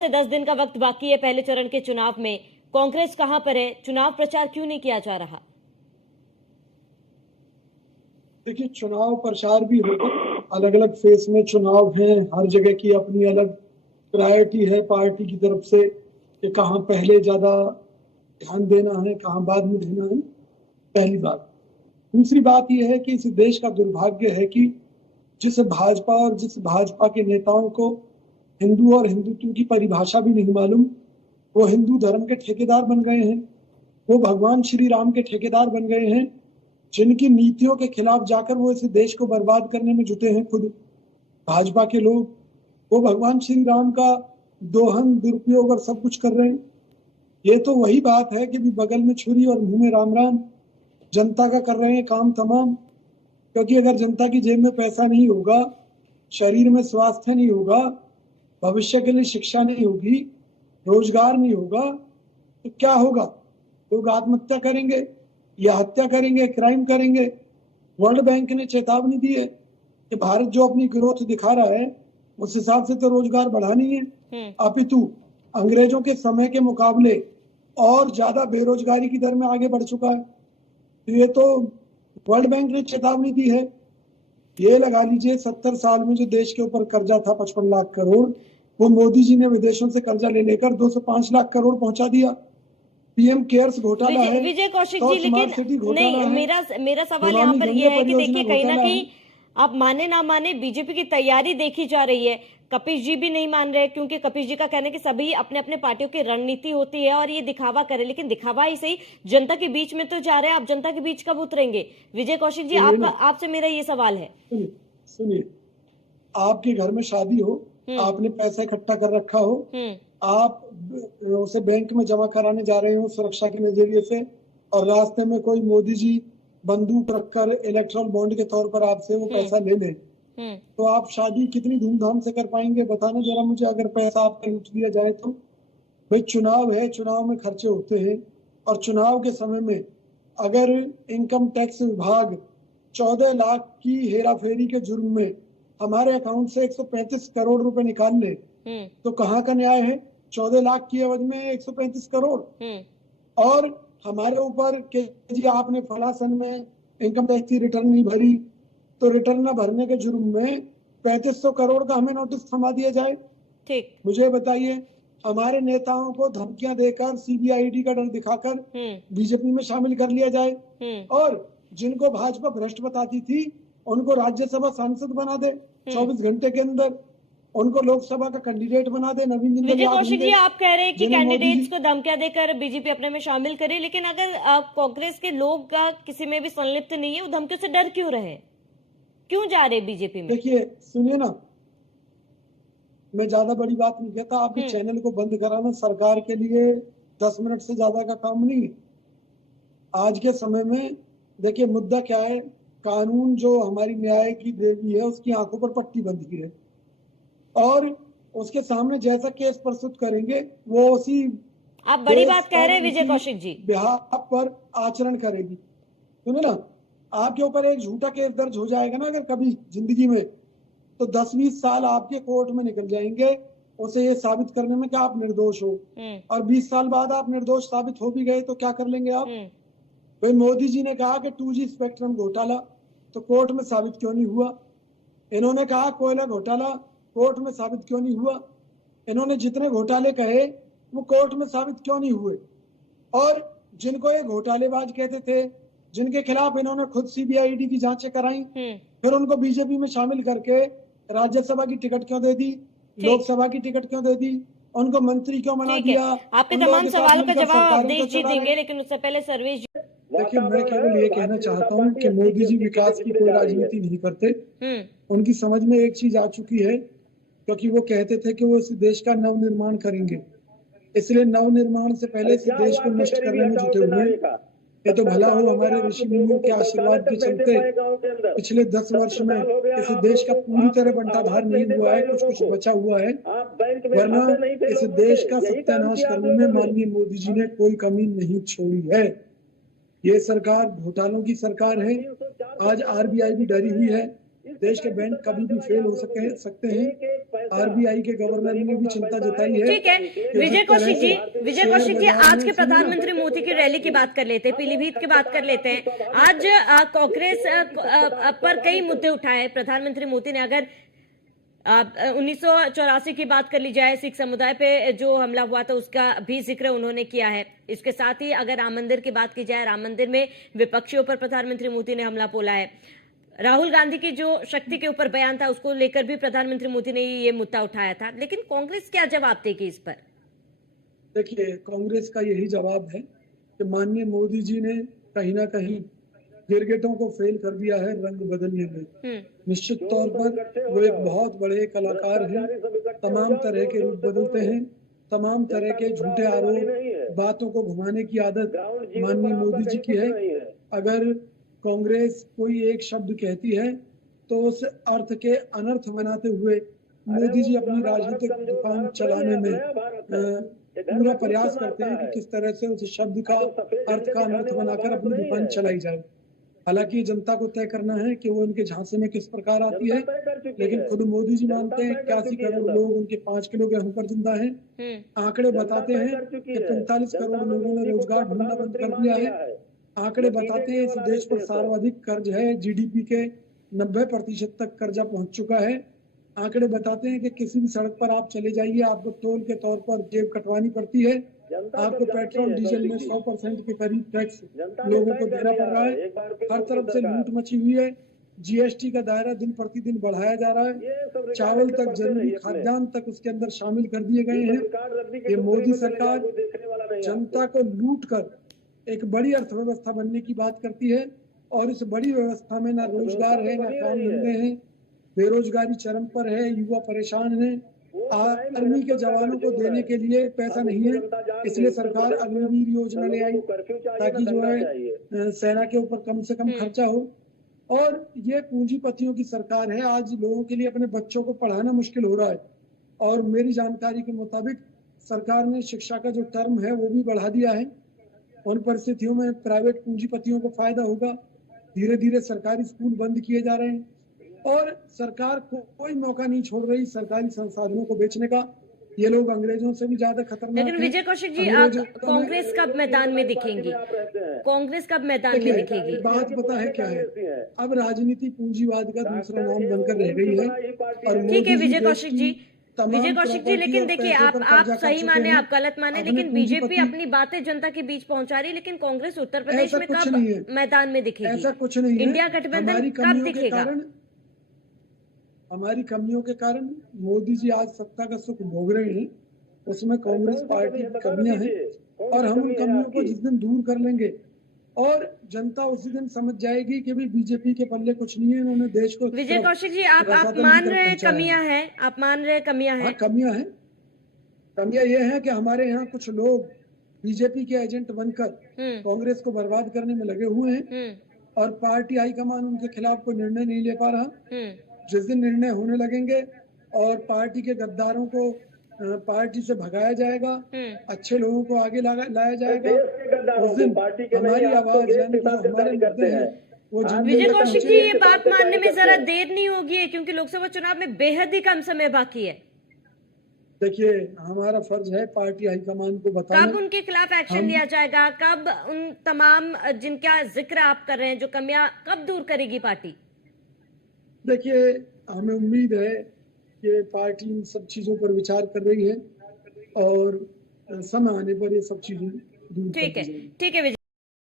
से 10 दिन का वक्त बाकी है पहले चरण के चुनाव में। कांग्रेस कहां पर है? चुनाव प्रचार क्यों नहीं किया जा रहा? देखिए, चुनाव प्रचार भी होगा, अलग अलग फेस में चुनाव है, हर जगह की अपनी अलग प्रायोरिटी है पार्टी की तरफ से कि कहां पहले ज्यादा ध्यान देना है, कहां बाद में देना है। पहली बात। दूसरी बात यह है कि इस देश का दुर्भाग्य है कि जिस भाजपा के नेताओं को हिंदू और हिंदुत्व की परिभाषा भी नहीं मालूम, वो हिंदू धर्म के ठेकेदार बन गए हैं, वो भगवान श्री राम के ठेकेदार बन गए हैं, जिनकी नीतियों के खिलाफ जाकर वो इस देश को बर्बाद करने में जुटे हैं। खुद भाजपा के लोग वो भगवान श्री राम का दोहन, दुरुपयोग और सब कुछ कर रहे हैं। ये तो वही बात है कि भी बगल में छुरी और मुंह में राम राम, जनता का कर रहे हैं काम तमाम। क्योंकि अगर जनता की जेब में पैसा नहीं होगा, शरीर में स्वास्थ्य नहीं होगा, भविष्य के लिए शिक्षा नहीं होगी, रोजगार नहीं होगा, तो क्या होगा? लोग आत्महत्या करेंगे या हत्या करेंगे, क्राइम करेंगे। वर्ल्ड बैंक ने चेतावनी दी है कि भारत जो अपनी ग्रोथ दिखा रहा है उस हिसाब से तो रोजगार बढ़ा नहीं है, अपितु अंग्रेजों के समय के मुकाबले और ज्यादा बेरोजगारी की दर में आगे बढ़ चुका है। तो ये तो वर्ल्ड बैंक ने चेतावनी दी है। ये लगा लीजिए 70 साल में जो देश के ऊपर कर्जा था 55 लाख करोड़, वो मोदी जी ने विदेशों से कर्जा ले लेकर 205 लाख करोड़ पहुंचा दिया। पीएम केयर्स घोटाला है। विजय कौशिक जी, लेकिन नहीं, मेरा सवाल यहाँ पर यह है कि देखिए, कहीं ना कहीं आप माने ना माने बीजेपी की तैयारी देखी जा रही है। कपिश जी भी नहीं मान रहे, क्योंकि कपिश जी का कहना है कि सभी अपने अपने पार्टियों की रणनीति होती है और ये दिखावा करे, लेकिन दिखावा ही सही, जनता के बीच में तो जा रहे हैं। आप जनता के बीच कब उतरेंगे? विजय कौशिक जी, आपसे मेरा ये सवाल है। सुनिए, आपके घर में शादी हो, आपने पैसा इकट्ठा कर रखा हो, आप उसे बैंक में जमा कराने जा रहे हो सुरक्षा के नजरिए से, और रास्ते में कोई मोदी जी बंदूक रखकर इलेक्ट्रल बॉन्ड के तौर पर आपसे वो पैसा ले ले, तो आप शादी कितनी धूमधाम से कर पाएंगे? बताना जरा मुझे, अगर पैसा आपका लूट लिया जाए तो। भाई, चुनाव है, चुनाव में खर्चे होते हैं, और चुनाव के समय में अगर इनकम टैक्स विभाग 14 लाख की हेराफेरी के जुर्म में हमारे अकाउंट से 135 करोड़ रुपए निकाल ले, तो कहाँ का न्याय है? 14 लाख की एवज में 135 करोड़। और हमारे ऊपर कि जी आपने फला सन में इनकम टैक्स की रिटर्न नहीं भरी, तो रिटर्न न भरने के जुर्म में 3500 करोड़ का हमें नोटिस थमा दिया जाए। ठीक, मुझे बताइए, हमारे नेताओं को धमकियां देकर, सीबीआईडी का डर दिखाकर बीजेपी में शामिल कर लिया जाए, और जिनको भाजपा भ्रष्ट बताती थी उनको राज्यसभा सांसद बना दे 24 घंटे के अंदर, उनको लोकसभा का कैंडिडेट बना दे। नवीन विजय कौशिक जी, आप कह रहे हैं कि कैंडिडेट्स को धमकियां देकर बीजेपी अपने में शामिल करे, लेकिन अगर कांग्रेस के लोग का किसी में भी संलिप्त नहीं है, वो धमकियों से डर क्यों रहे? क्यों जा रहे बीजेपी में? देखिए, सुनिए ना, मैं ज्यादा बड़ी बात नहीं कहता। आपके चैनल को बंद कराना सरकार के लिए 10 मिनट से ज्यादा का काम नहीं है आज के समय में। देखिए, मुद्दा क्या है? कानून जो हमारी न्याय की देवी है, उसकी आंखों पर पट्टी बंधी है, और उसके सामने जैसा केस प्रस्तुत करेंगे वो उसी, आप बड़ी बात कह रहे हैं विजय कौशिक जी, बिहाफ पर आचरण करेगी। सुनो ना, आपके ऊपर एक झूठा केस दर्ज हो जाएगा ना अगर कभी जिंदगी में, तो 10-20 साल आपके कोर्ट में निकल जाएंगे उसे ये साबित करने में कि आप निर्दोष हो, और 20 साल बाद आप निर्दोष साबित हो भी गए तो क्या कर लेंगे आप? भाई, मोदी जी ने कहा कि 2G स्पेक्ट्रम घोटाला, तो कोर्ट में साबित क्यों नहीं हुआ? इन्होंने कहा कोयला घोटाला, कोर्ट में साबित क्यों नहीं हुआ? इन्होंने जितने घोटाले कहे वो कोर्ट में साबित क्यों नहीं हुए? और जिनको ये घोटालेबाज कहते थे, जिनके खिलाफ इन्होंने खुद सीबीआईडी की जांचें कराई, फिर उनको बीजेपी में शामिल करके राज्यसभा की टिकट क्यों दे दी, लोकसभा की टिकट क्यों दे दी, उनको मंत्री क्यों बना दिया? आपके तमाम सवालों का जवाब अवधेश जी देंगे, लेकिन उससे पहले सर्वेश जी। देखिए, मैं केवल ये कहना चाहता हूँ कि मोदी जी विकास की कोई राजनीति नहीं करते। उनकी समझ में एक चीज आ चुकी है, क्योंकि वो कहते थे कि वो इस देश का नवनिर्माण करेंगे, इसलिए नवनिर्माण से पहले इस देश को नष्ट करने में जुटे हुए हैं। ये तो भला हो हमारे ऋषि मुनियों के आशीर्वाद के चलते पिछले 10 वर्ष में इस देश का पूरी तरह बंटाधार नहीं हुआ है, कुछ कुछ बचा हुआ है, वरना इस देश का सत्यानाश करने में माननीय मोदी जी ने कोई कमी नहीं छोड़ी है। ये सरकार घोटालों की सरकार है। आज आरबीआई भी डरी हुई है देश के बैंक कभी भी फेल हो सकते हैं। आरबीआई के गवर्नर ने भी चिंता जताई है। ठीक है विजय कौशिक जी, आज के प्रधानमंत्री मोदी की रैली की बात कर लेते हैं, पीलीभीत की बात कर लेते हैं। आज कांग्रेस पर कई मुद्दे उठाए प्रधानमंत्री मोदी ने। अगर 1984 की बात कर ली जाए, सिख समुदाय पे जो हमला हुआ था उसका भी जिक्र उन्होंने किया है। इसके साथ ही अगर राम मंदिर की बात की जाए, राम मंदिर में विपक्षियों पर प्रधानमंत्री मोदी ने हमला बोला है। राहुल गांधी की जो शक्ति के ऊपर बयान था उसको लेकर भी प्रधानमंत्री मोदी ने ये मुद्दा उठाया था। लेकिन कांग्रेस क्या जवाब देगी इस पर? देखिए, कांग्रेस का यही जवाब है कि माननीय मोदी जी ने कहीं ना कहीं गिरगिटों को फेल कर दिया है रंग बदलने में। निश्चित तौर पर वो एक बहुत बड़े कलाकार हैं, तमाम तरह के रूप बदलते हैं, तमाम तरह के झूठे आरोप, बातों को घुमाने की आदत माननीय मोदी जी की है। अगर कांग्रेस कोई एक शब्द कहती है तो उस अर्थ के अनर्थ बनाते हुए मोदी जी अपनी राजनीतिक दुकान चलाने में पूरा प्रयास करते हैं कि किस तरह से उस शब्द का अर्थ का अनर्थ बनाकर अपनी दुकान चलाई जाए। हालांकि जनता को तय करना है कि वो इनके झांसे में किस प्रकार आती है, लेकिन खुद मोदी जी मानते हैं 81 करोड़ लोग उनके 5 किलो गेहूं पर जिंदा हैं। आंकड़े बताते हैं कि 45 करोड़ लोगों ने रोजगार ढूंढना बंद कर दिया है। आंकड़े बताते हैं इस देश पर सर्वाधिक कर्ज है, जीडीपी के 90% तक कर्जा पहुंच चुका है। आंकड़े बताते हैं कि किसी भी सड़क पर आप चले जाइए, आपको टोल के तौर पर जेब कटवानी पड़ती है। आपको पेट्रोल डीजल में 100% के करीब टैक्स लोगों को देना पड़ रहा है। हर तरफ से लूट मची हुई है। जीएसटी का दायरा दिन प्रतिदिन बढ़ाया जा रहा है। चावल तक, जरूरी खाद्यान्न तक उसके अंदर शामिल कर दिए गए हैं। ये मोदी सरकार जनता को लूट कर एक बड़ी अर्थव्यवस्था बनने की बात करती है, और इस बड़ी व्यवस्था में ना रोजगार है, ना काम धंधे हैं, बेरोजगारी चरम पर है, युवा परेशान है। आर्मी के जवानों को देने के लिए पैसा नहीं है, इसलिए सरकार अग्निवीर योजना ले आई ताकि जो है सेना के ऊपर कम से कम खर्चा हो। और ये पूंजीपतियों की सरकार है। आज लोगों के लिए अपने बच्चों को पढ़ाना मुश्किल हो रहा है, और मेरी जानकारी के मुताबिक सरकार ने शिक्षा का जो टर्म है वो भी बढ़ा दिया है। उन परिस्थितियों में प्राइवेट पूंजीपतियों को फायदा होगा। धीरे धीरे सरकारी स्कूल बंद किए जा रहे हैं, और सरकार को कोई मौका नहीं छोड़ रही सरकारी संसाधनों को बेचने का। ये लोग अंग्रेजों से भी ज्यादा खतरनाक हैं। लेकिन विजय कौशिक जी, आप कांग्रेस कब मैदान में दिखेंगी? कांग्रेस कब मैदान में दिखेगी? बात पता है क्या है, अब राजनीति पूंजीवाद का दूसरा नाम बनकर रह गई है। और ठीक है विजय कौशिक जी, लेकिन देखिए आप सही माने, आप गलत माने, लेकिन बीजेपी अपनी बातें जनता के बीच पहुंचा रही है। लेकिन कांग्रेस उत्तर प्रदेश में कब मैदान में दिखेगी? ऐसा कुछ नहीं है। इंडिया गठबंधन कब दिखेगा? हमारी कमियों के कारण मोदी जी आज सत्ता का सुख भोग रहे हैं, उसमें कांग्रेस पार्टी की कमियां हैं, और हम उन कमियों को जिस दिन दूर कर लेंगे और जनता उसी दिन समझ जाएगी कि भी बीजेपी के पल्ले कुछ नहीं है, इन्होंने देश को। विजय कौशिक जी, आप मान रहे कमियां हैं, आप मान रहे कमियां हैं? कमियां हैं। कमियां ये है कि हमारे यहाँ कुछ लोग बीजेपी के एजेंट बनकर कांग्रेस को बर्बाद करने में लगे हुए हैं, और पार्टी हाईकमान उनके खिलाफ कोई निर्णय नहीं ले पा रहा। जिस दिन निर्णय होने लगेंगे और पार्टी के गद्दारों को पार्टी से भगाया जाएगा, अच्छे लोगों को आगे लाया जाएगा, उस दिन हमारी आवाज यानी हमारे मुद्दे हैं वो। विजय कौशिक जी, ये बात मानने में जरा देर नहीं होगी, क्योंकि लोकसभा चुनाव में बेहद ही कम समय बाकी है। देखिए, हमारा फर्ज है पार्टी हाईकमान को बताना। कब उनके खिलाफ एक्शन लिया जाएगा? कब उन तमाम जिनका जिक्र आप कर रहे हैं, जो कमियां, कब दूर करेगी पार्टी? देखिए, हमें उम्मीद है कि पार्टी इन सब चीजों पर विचार कर रही है, और समय आने पर ये सब चीजें दूर कर दी जाएंगी। ठीक है विजय।